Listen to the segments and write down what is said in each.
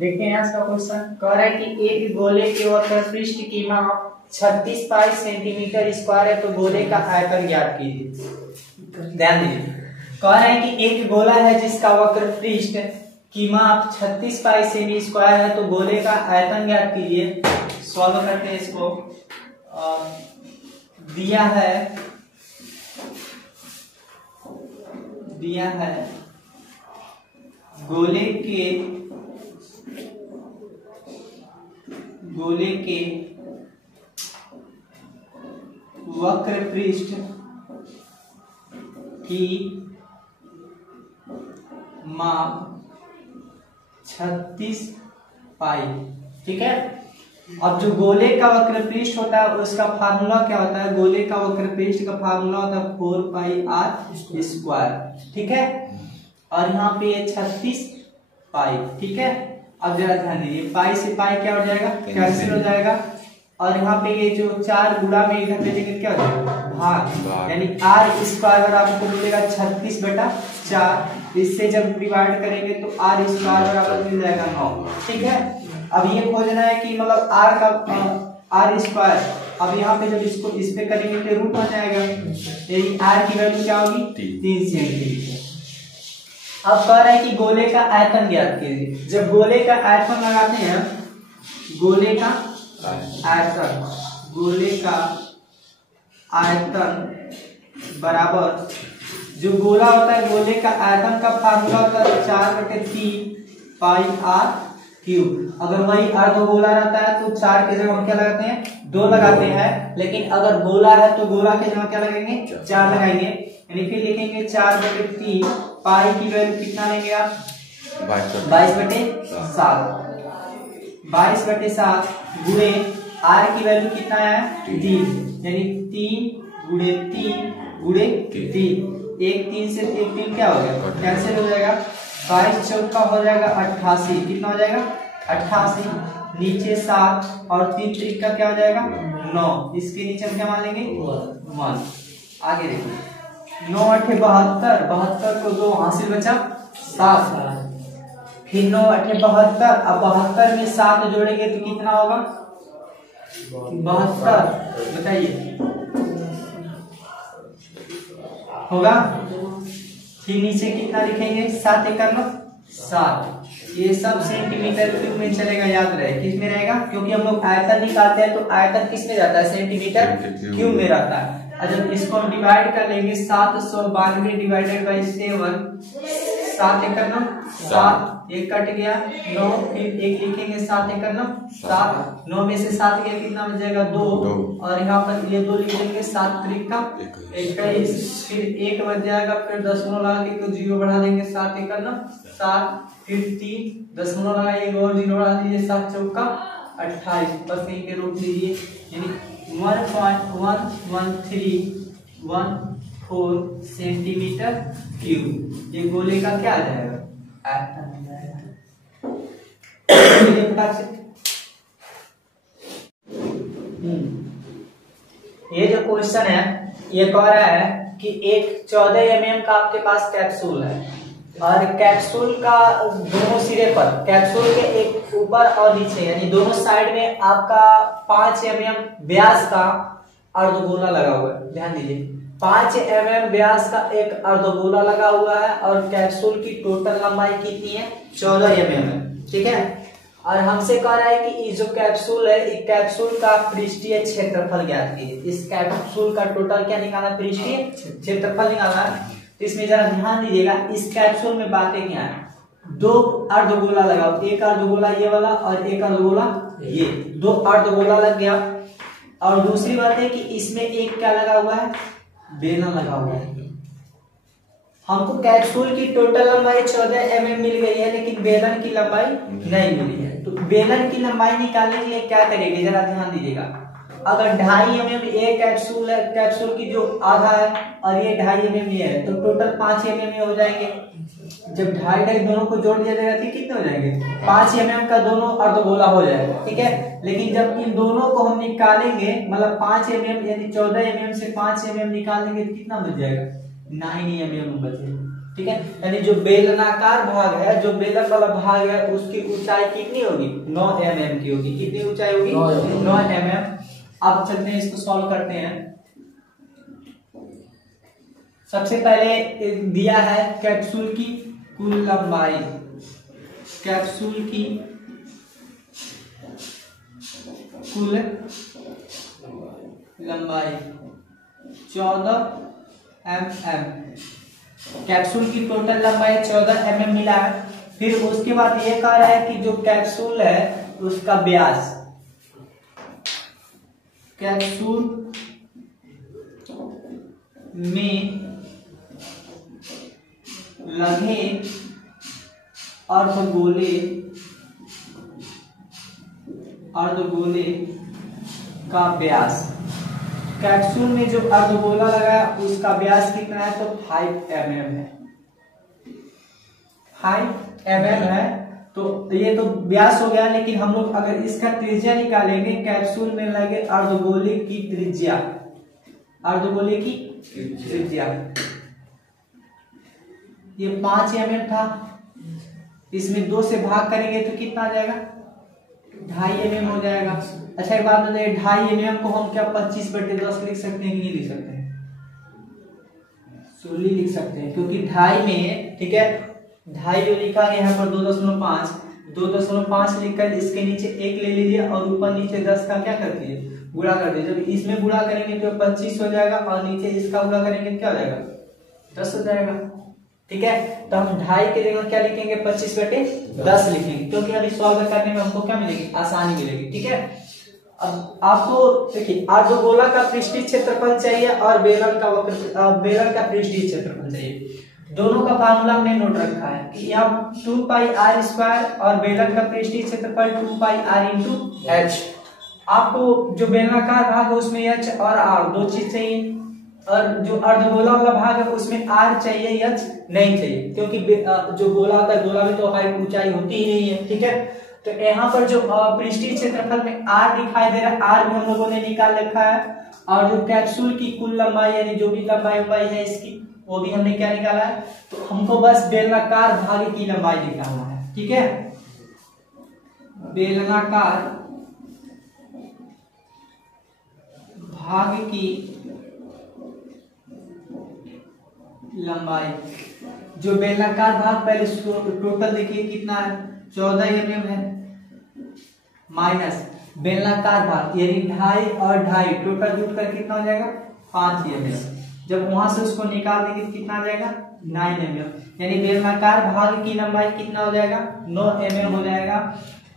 देखते हैं इसका क्वेश्चन। कह रहा है कि एक गोले के वक्र पृष्ठ की माप 36 पाई सेंटीमीटर स्क्वायर है, तो गोले का आयतन ज्ञात कीजिए। ध्यान दीजिए, कह रहे हैं कि एक गोला है जिसका वक्र पृष्ठ की माप 36 पाई सेमी स्क्वायर है, तो गोले का आयतन ज्ञात कीजिए। सॉल्व करते हैं इसको। दिया है गोले के वक्र पृष्ठ की माप 36 पाई। ठीक है, अब जो गोले का वक्र पृष्ठ होता है उसका फार्मूला क्या होता है? गोले का वक्र पृष्ठ का फार्मूला होता है 4 पाई r स्क्वायर। ठीक है, और यहाँ पे ये 36 पाई। ठीक है, अब जरा ध्यान दीजिए, पाई से पाई क्या हो जाएगा? कैंसिल हो जाएगा। और यहाँ पे ये जो 4 गुणा में इधर भेजेंगे क्या हो जाएगा? भाग, यानी r स्क्वायर बराबर आपको मिलेगा 36/4। इससे जब डिवाइड करेंगे तो r स्क्वायर बराबर मिल जाएगा 9। ठीक है, अब ये खोजना है कि मतलब r का r स्क्वायर, अब यहाँ पे जब इसको इस पे करेंगे तो रूट हो जाएगा, यानी r की वैल्यू क्या होगी? 3 सेंटीमीटर। अब कह रहा है कि गोले का आयतन ज्ञात कीजिए। जब गोले का आयतन लगाते हैं, गोले का आयतन बराबर, जो गोला होता है गोले का आयतन का फार्मूला होता है 4/3 पाई r क्यूब। अगर वही अर्धगोला रहता है तो 4 के जगह हम क्या लगाते हैं? 2 लगाते हैं, लेकिन अगर गोला है तो गोला के जगह क्या लगाएंगे? 4 लगाएंगे, यानी फिर लिखेंगे 4/3 पाई की वैल्यू कितना लेंगे आप? 22/7। 22/7 गुणे r की वैल्यू कितना है? 3, यानी 3 गुणे 3 गुणे 3। 1 3 से 1 3 क्या हो गया? कैंसिल हो जाएगा। 22 चौका हो जाएगा 88। कितना हो जाएगा? 88। नीचे 7 और 3 3 का क्या हो जाएगा? 9। इसके नीचे हम क्या मान लेंगे? 1। आगे देखिए, 9 8 72, 72 को 2 हासिल बचा 7। फिर 9 8 72, अब 72 में 7 जोड़ेंगे तो कितना होगा? 72। बताइए होगा? फिर नीचे कितना लिखेंगे? 7 एकड़ 7। ये सब सेंटीमीटर क्यूब में चलेगा, याद रहे। किस में रहेगा? क्योंकि हम लोग आयतन निकालते हैं तो आयतन किस में जाता है? सेंटीमीटर क्यूब में रहता है। और जब इसको हम डिवाइड कर लेंगे 792 डिवाइडेड बाई 7, 7 एकड़ 7, 1 कट गया 9, फिर 1 लिखेंगे 7 एकड़ 7। 9 में से 7 गया कितना बच जाएगा? 2। और यहाँ पर ये 2 लिख देंगे, 7 3 का 21, फिर 1 बच जाएगा, फिर दशमलव लगा के 0 बढ़ा देंगे 7 एकड़ 7, फिर 3 दशमलव लगाइए और 0 बढ़ा दीजिए, 7 चौका 28। बस यहीं पे रोक लीजिए, यानी 1.1314 सेंटीमीटर क्यूब। ये गोले का क्या आ जाएगा? आयतन आ जाएगा। ये जो क्वेश्चन है ये कह रहा है कि एक 14 mm का आपके पास कैप्सूल है, और कैप्सूल का दोनों सिरे पर, कैप्सूल के एक ऊपर और नीचे यानी दोनों साइड में आपका 5 mm व्यास का अर्धगोला लगा हुआ है। ध्यान दीजिए, 5 mm व्यास का एक अर्धगोला लगा हुआ है, और कैप्सूल की टोटल लंबाई कितनी है? 14 mm है। ठीक है, और हमसे कह रहा है कि ये जो कैप्सूल है, इस कैप्सूल का पृष्ठीय क्षेत्रफल ज्ञात कीजिए। इस कैप्सूल का टोटल क्या निकालना? पृष्ठीय क्षेत्रफल निकालना है। तो इसमें जरा ध्यान दीजिएगा, इस कैप्सूल में बातें क्या है? 2 अर्धगोला लगाओ, एक अर्धगोला ये वाला और एक अर्धगोला ये, 2 अर्धगोला लग गया। और दूसरी बात है कि इसमें एक क्या लगा हुआ है? बेलन लगा हुआ है। हमको कैप्सूल की टोटल लंबाई 14 mm मिल गई है, लेकिन बेलन की लंबाई नहीं मिली है। तो बेलन की लंबाई निकालने के लिए क्या करेंगे? जरा ध्यान दीजिएगा, अगर 2.5 mm एक कैप्सूल है, कैप्सूल की जो आधा है, और ये 2.5 mm ये है, तो टोटल 5 mm हो जाएंगे। जब 2.5 दोनों को जोड़ दिया जाएगा तो कितने हो जाएंगे? 5 mm का दोनों अर्धगोला हो जाएगा। ठीक है, लेकिन जब इन दोनों को हम निकालेंगे, मतलब 5 mm यानी 14 mm से 5 mm निकालेंगे तो कितना बच जाएगा? 9 mm बचेगा। ठीक है। यानी जो बेलनाकार भाग है, जो बेलन वाला भाग है, उसकी ऊंचाई कितनी होगी? 9 mm की होगी। कितनी ऊंचाई होगी? 9 mm। अब चलते हैं, इसको सॉल्व करते हैं। सबसे पहले दिया है कैप्सूल की कुल लंबाई। कैप्सूल की कुल लंबाई 14 mm। कैप्सूल की टोटल लंबाई 14 mm मिला है। फिर उसके बाद ये कह रहा है कि जो कैप्सूल है उसका व्यास, कैप्सूल में लगे अर्धगोले का व्यास। कैप्सूल में जो अर्धगोला लगा है उसका व्यास कितना है? तो 5 mm है। 5 mm है। तो ये तो व्यास हो गया, लेकिन हम लोग अगर इसका त्रिज्या निकालेंगे, कैप्सूल में लगे अर्धगोले की त्रिज्या, अर्धगोले की त्रिज्या ये 5 mm था। इसमें 2 से भाग करेंगे तो कितना आ जाएगा? 2.5 mm हो जाएगा। अच्छा एक बात बताइए, 2.5 mm को हम क्या 25/10 लिख सकते हैं कि नहीं लिख सकते हैं? सोली लिख सकते हैं, क्योंकि 2.5 में, ठीक है, 2.5 जो लिखा है यहाँ पर 2.5 लिखकर इसके नीचे 1 ले लीजिए और ऊपर नीचे 10 का क्या कर दीजिए? गुणा कर दीजिए। जब इसमें गुणा करेंगे तो 25 हो जाएगा और नीचे इसका गुणा करेंगे क्या हो जाएगा? 10 हो जाएगा। ठीक है, तो हम 2.5 की जगह क्या लिखेंगे? 25/10 लिखेंगे, क्योंकि अभी सॉल्व करने में हमको क्या मिलेगी? आसानी मिलेगी। ठीक है, अब आपको देखिए अर्धगोला का पृष्ठीय क्षेत्रफल चाहिए और बेलन का पृष्ठीय क्षेत्रफल चाहिए। दोनों का फार्मूला हमने नोट रखा है कि यहाँ 2πr² और बेलन का पृष्ठीय क्षेत्रफल 2πr/h। आपको जो बेलनाकार भाग है उसमें h और r दो चीज चाहिए, और जो अर्धगोला वाला भाग है उसमें r चाहिए, h नहीं चाहिए, क्योंकि जो गोला होता है, गोला में तो हाइट ऊंचाई होती ही नहीं है। ठीक है, तो यहाँ पर जो पृष्ठीय क्षेत्रफल में r दिखाई दे रहा है, r भी हम लोगों ने निकाल रखा है, और जो कैप्सूल की कुल लंबाई यानी जो भी लंबाई है इसकी, वो भी हमने क्या निकाला है। तो हमको बस बेलनाकार भाग की लंबाई निकालना है। ठीक है, बेलनाकार भाग की लंबाई। जो बेलनाकार भाग पहले टोटल देखिए कितना है? 14 mm है, माइनस बेलनाकार भाग यानी 2.5 और 2.5 टोटल जुट कर कितना हो जाएगा? 5 mm। जब वहां से उसको निकाल देंगे तो कितना आ जाएगा? 9 mm। यानी बेलनाकार भाग की लंबाई कितना हो जाएगा? 9 mm हो जाएगा।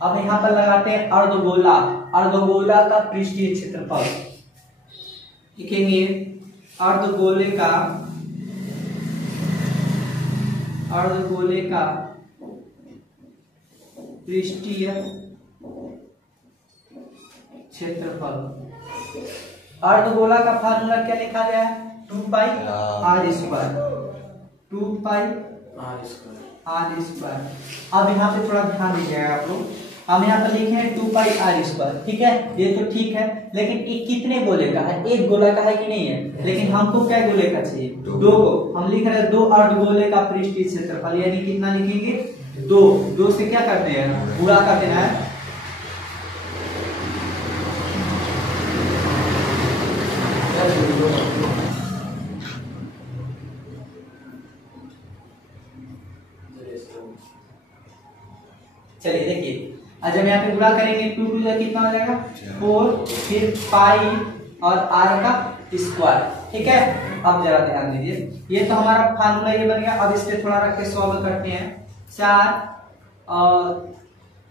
अब यहाँ पर लगाते हैं अर्धगोला। अर्धगोला का पृष्ठीय क्षेत्रफल लिखेंगे। अर्धगोले का पृष्ठीय क्षेत्रफल। अर्धगोला का फार्मूला क्या लिखा गया है? 2πr²। 2πr²। अब यहाँ पे थोड़ा ध्यान दीजिएगा आप लोग। हम यहाँ पर लिखे हैं 2πr²। ठीक है, ये तो ठीक है, लेकिन ये कितने गोले का है? एक गोला का है कि नहीं है? लेकिन हमको क्या गोले का चाहिए? 2 गो। हम लिख रहे हैं 2 अर्धगोले का पृष्ठीय क्षेत्रफल, यानी कितना लिखेंगे? 2 से क्या करते हैं? गुणा कर देना है। चलिए देखिए, जब यहाँ पे गुणा करेंगे 2 कितना हो जाएगा? 4, फिर पाई और r का स्क्वायर। ठीक है, अब जरा ध्यान दीजिए, ये तो हमारा फार्मूला ये बन गया। अब इसके थोड़ा रख के सॉल्व करते हैं। 4 और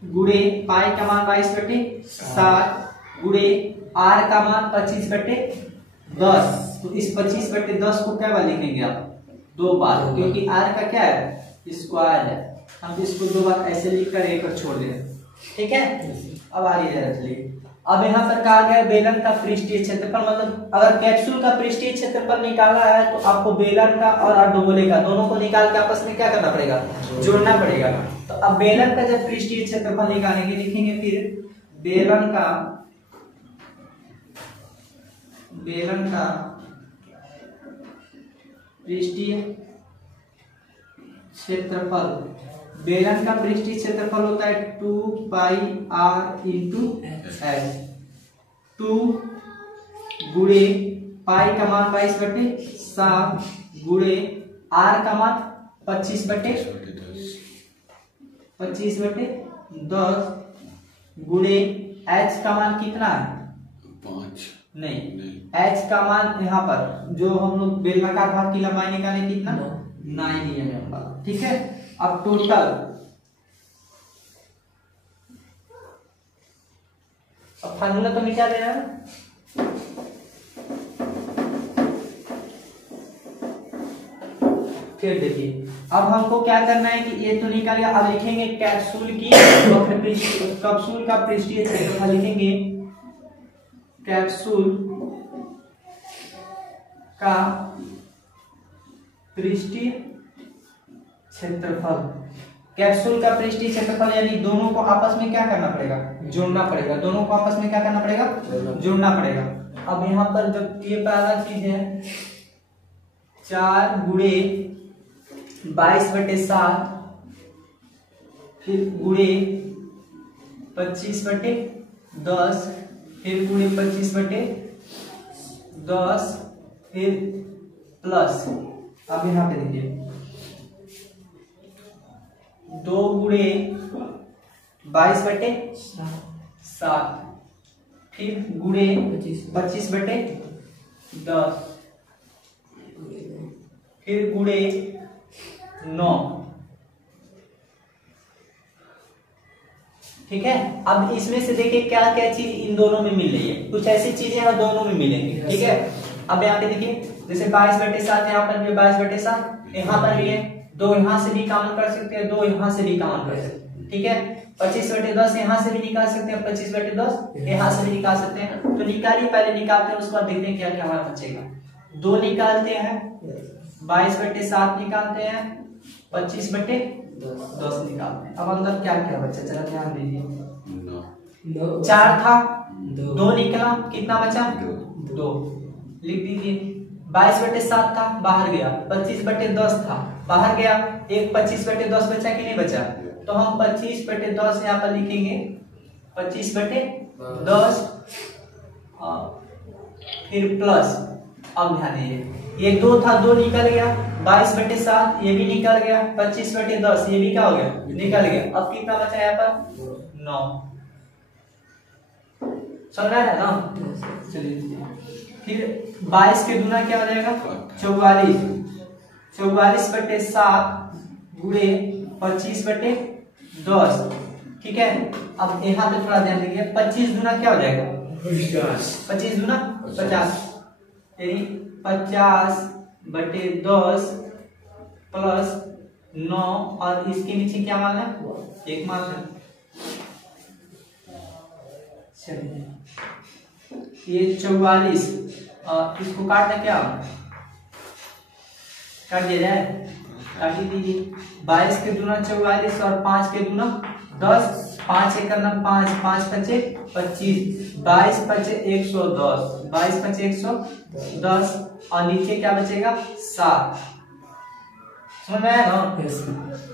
गुणे पाई का मान 22/7 गुणे r का मान 25/10। तो इस 25/10 को क्या बार लिखेंगे आप? 2 बार, क्योंकि r का क्या है? स्क्वायर है। हम इसको 2 बार ऐसे लिखकर एक और छोड़ दें। ठीक है, अब आ रही है। चलिए, अब यहाँ पर कहा गया बेलन का पृष्ठीय क्षेत्रफल, मतलब अगर कैप्सूल का पृष्ठीय क्षेत्रफल निकालना है तो आपको बेलन का और अर्धगोले का दोनों को निकाल के आपस में क्या करना पड़ेगा? जोड़ना पड़ेगा। तो अब बेलन का जब पृष्ठीय क्षेत्रफल निकालेंगे, लिखेंगे फिर बेलन का पृष्ठीय क्षेत्रफल, बेलन का पृष्ठीय क्षेत्रफल होता है 2 पाई r इंटू एच। 2 गुणे पाई का मान 22/7 गुणे r का मान 25/10 गुणे h का मान कितना है 5 नहीं h का मान यहाँ पर जो हम लोग बेलनाकार भाग की लंबाई निकाले कितना 9 mm। ठीक है, अब टोटल अब फार्मूला तो मिटा दे रहा है। फिर देखिए अब हमको क्या करना है कि ये तो निकाल गया, अब लिखेंगे कैप्सूल की कैप्सूल का पृष्ठीय क्षेत्रफल लिखेंगे, कैप्सूल का पृष्ठीय क्षेत्रफल। कैप्सूल का पृष्ठीय क्षेत्रफल यानी दोनों को आपस में क्या करना पड़ेगा जोड़ना पड़ेगा, दोनों को आपस में क्या करना पड़ेगा जोड़ना पड़ेगा। अब यहाँ पर जब ये पहला चीज है 4 गुणे 22/7 फिर गुणे 25/10 फिर गुणे 25/10 फिर प्लस, अब यहाँ पे देखिए 2 गुणे 22/7 फिर गुणे 25/10 फिर गुणे 9। ठीक है, अब इसमें से देखिए क्या क्या चीज इन दोनों में मिल रही है, कुछ ऐसी चीजें यहाँ दोनों में मिलेंगी। ठीक है, अब यहाँ पे देखिए जैसे 22/7 यहाँ पर भी 22/7 यहाँ पर भी है, 2 यहाँ से भी कॉमन कर सकते हैं, 2 यहाँ से भी कॉमन कर सकते हैं। ठीक है, 25/10 यहाँ से भी निकाल सकते हैं, 25/10 यहाँ से भी निकाल सकते हैं। तो निकालिए, पहले निकालते हैं उसके बाद देखते हैं क्या क्या हमारा बचेगा। 2 निकालते हैं, 22/7 निकालते हैं, 25/10 निकालते हैं। अब अंदर क्या क्या बचा चला ध्यान दीजिए, 4 था 2 निकला, कितना बचा 2 लिख दीजिए। 22/7 था बाहर गया, 25/10 था बाहर गया, एक 25/10 बचा कि नहीं बचा, तो हम 25/10 यहाँ पर लिखेंगे 25/10 फिर प्लस। अब ध्यान दीजिए ये 2 था 2 निकल गया, 22/7 ये भी निकल गया, 25/10 ये भी क्या हो गया निकल गया। अब कितना बचा यहाँ पर 9। समझ रहा है ना, चलिए फिर 22 के दूना क्या हो जाएगा 44, 44/7 गुणे 25/10। ठीक है, अब यहाँ पे थोड़ा ध्यान दीजिए, 25 दूना क्या हो जाएगा 25 दूना 50, यानी 50/10 प्लस 9 और इसके नीचे क्या मान है 1 मान है। चलिए ये 44 इसको काटना क्या काट दिया जाए, काट ही दीजिए। 22 के दूना 44 और 5 के दूना 10, 5 1 5, 5 5 25, 22 5 110, 22 5 110 और नीचे क्या बचेगा 7। समझ में आया ना,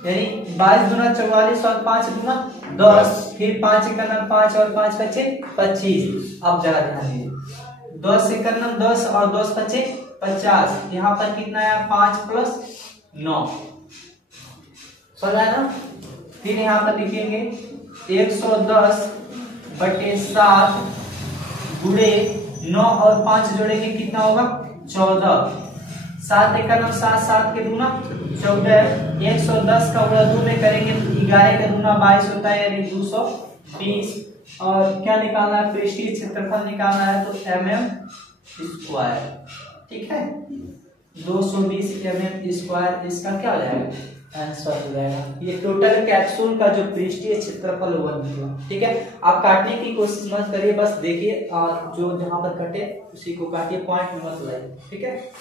यानी 22 दूना 44 और 5 दूना 10 फिर 5 1 5 और 5 5 25। अब जरा ध्यान दीजिए 10 1 10 और 10 5 50, यहाँ पर कितना है 5 प्लस 9। समझ आया ना, फिर यहाँ पर लिखेंगे 110/7 गुणे 9 और 5 जोड़ेंगे कितना होगा 14, 7 1 7, 7 के दूना 14, 110 का गुणा 2 में करेंगे तो 11 का दूना 22 होता है, यानी 220। और क्या निकालना है पृष्ठीय क्षेत्रफल निकालना है तो mm²। ठीक है, 220 mm², इसका क्या हो जाएगा आंसर हो जाएगा। ये टोटल कैप्सूल का जो पृष्ठीय क्षेत्रफल हुआ निकला। ठीक है, आप काटने की कोशिश मत करिए, बस देखिए और जो जहां पर कटे उसी को काटिए, पॉइंट मत लाइए। ठीक है।